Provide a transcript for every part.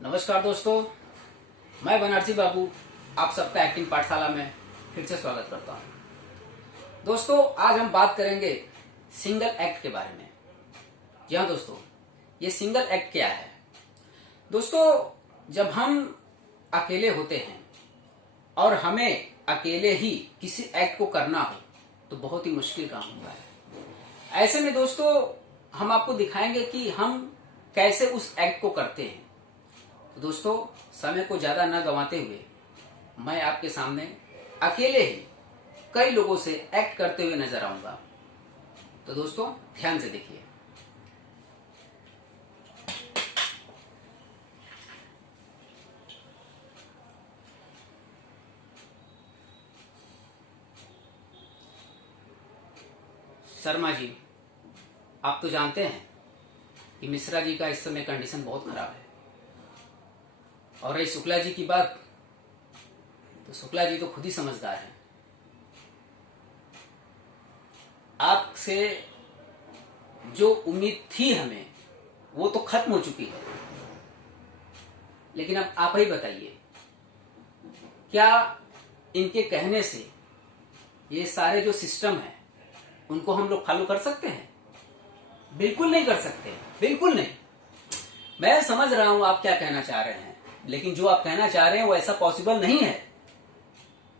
नमस्कार दोस्तों, मैं बनारसी बाबू आप सबका एक्टिंग पाठशाला में फिर से स्वागत करता हूं। दोस्तों, आज हम बात करेंगे सिंगल एक्ट के बारे में। जी हाँ दोस्तों, ये सिंगल एक्ट क्या है? दोस्तों, जब हम अकेले होते हैं और हमें अकेले ही किसी एक्ट को करना हो तो बहुत ही मुश्किल काम होता है। ऐसे में दोस्तों, हम आपको दिखाएंगे कि हम कैसे उस एक्ट को करते हैं। तो दोस्तों, समय को ज्यादा न गंवाते हुए मैं आपके सामने अकेले ही कई लोगों से एक्ट करते हुए नजर आऊंगा। तो दोस्तों, ध्यान से देखिए। शर्मा जी, आप तो जानते हैं कि मिश्रा जी का इस समय कंडीशन बहुत खराब है। और रही शुक्ला जी की बात, तो शुक्ला जी तो खुद ही समझदार हैं। आपसे जो उम्मीद थी हमें वो तो खत्म हो चुकी है। लेकिन अब आप ही बताइए, क्या इनके कहने से ये सारे जो सिस्टम है उनको हम लोग फॉलो कर सकते हैं? बिल्कुल नहीं कर सकते, बिल्कुल नहीं। मैं समझ रहा हूं आप क्या कहना चाह रहे हैं, लेकिन जो आप कहना चाह रहे हैं वो ऐसा पॉसिबल नहीं है।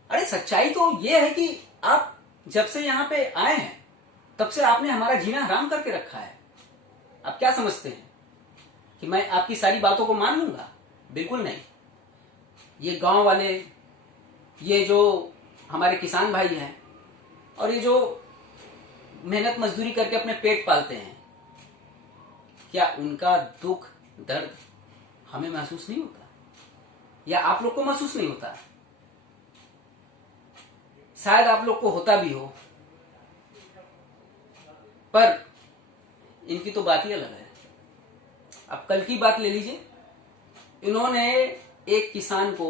अरे सच्चाई तो ये है कि आप जब से यहाँ पे आए हैं तब से आपने हमारा जीना हराम करके रखा है। आप क्या समझते हैं कि मैं आपकी सारी बातों को मान लूंगा? बिल्कुल नहीं। ये गांव वाले, ये जो हमारे किसान भाई हैं और ये जो मेहनत मजदूरी करके अपने पेट पालते हैं, क्या उनका दुख दर्द हमें महसूस नहीं होता? या आप लोग को महसूस नहीं होता? शायद आप लोग को होता भी हो, पर इनकी तो बात ही अलग है। अब कल की बात ले लीजिए, इन्होंने एक किसान को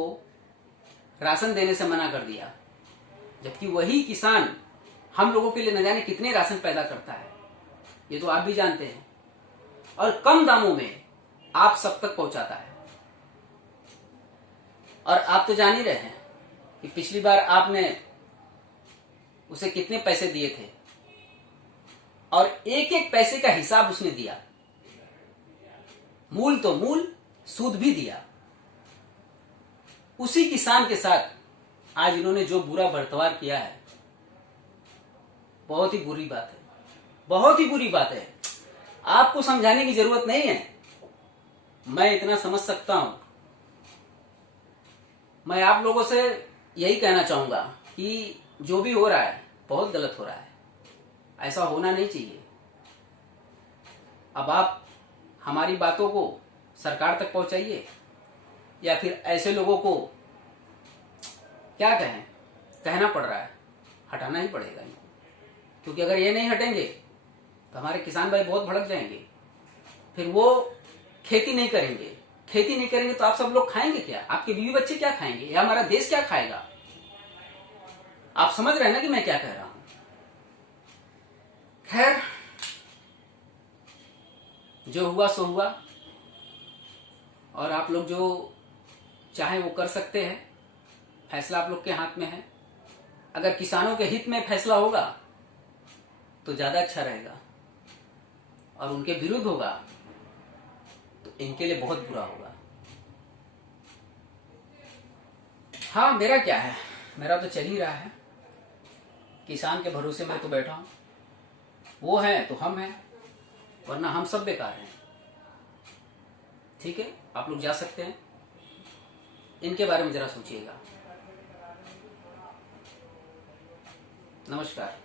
राशन देने से मना कर दिया, जबकि वही किसान हम लोगों के लिए न जाने कितने राशन पैदा करता है। ये तो आप भी जानते हैं, और कम दामों में आप सब तक पहुंचाता है। और आप तो जान ही रहे हैं कि पिछली बार आपने उसे कितने पैसे दिए थे, और एक एक पैसे का हिसाब उसने दिया। मूल तो मूल, सूद भी दिया। उसी किसान के साथ आज इन्होंने जो बुरा बर्ताव किया है, बहुत ही बुरी बात है, बहुत ही बुरी बात है। आपको समझाने की जरूरत नहीं है, मैं इतना समझ सकता हूं। मैं आप लोगों से यही कहना चाहूंगा कि जो भी हो रहा है बहुत गलत हो रहा है, ऐसा होना नहीं चाहिए। अब आप हमारी बातों को सरकार तक पहुंचाइए, या फिर ऐसे लोगों को क्या कहें, कहना पड़ रहा है, हटाना ही पड़ेगा इनको। क्योंकि अगर ये नहीं हटेंगे तो हमारे किसान भाई बहुत भड़क जाएंगे। फिर वो खेती नहीं करेंगे। खेती नहीं करेंगे तो आप सब लोग खाएंगे क्या? आपके बीवी बच्चे क्या खाएंगे? या हमारा देश क्या खाएगा? आप समझ रहे हैं ना कि मैं क्या कह रहा हूं? खैर, जो हुआ सो हुआ, और आप लोग जो चाहे वो कर सकते हैं। फैसला आप लोग के हाथ में है। अगर किसानों के हित में फैसला होगा तो ज्यादा अच्छा रहेगा, और उनके विरुद्ध होगा तो इनके लिए बहुत बुरा होगा। हाँ, मेरा क्या है, मेरा तो चल ही रहा है। किसान के भरोसे में तो बैठा हूं। वो है तो हम हैं, वरना हम सब बेकार हैं। ठीक है, आप लोग जा सकते हैं। इनके बारे में जरा सोचिएगा। नमस्कार,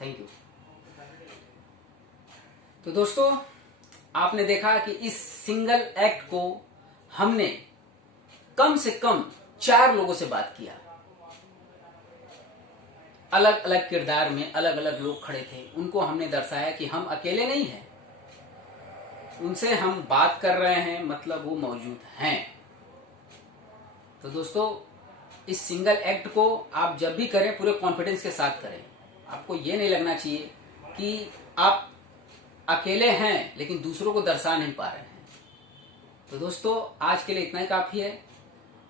थैंक यू। तो दोस्तों, आपने देखा कि इस सिंगल एक्ट को हमने कम से कम 4 लोगों से बात किया। अलग अलग किरदार में अलग अलग लोग खड़े थे। उनको हमने दर्शाया कि हम अकेले नहीं हैं, उनसे हम बात कर रहे हैं, मतलब वो मौजूद हैं। तो दोस्तों, इस सिंगल एक्ट को आप जब भी करें पूरे कॉन्फिडेंस के साथ करें। आपको ये नहीं लगना चाहिए कि आप अकेले हैं लेकिन दूसरों को दर्शा नहीं पा रहे हैं। तो दोस्तों आज के लिए इतना ही काफी है।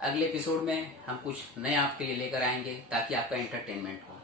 अगले एपिसोड में हम कुछ नए आपके लिए लेकर आएंगे ताकि आपका एंटरटेनमेंट हो।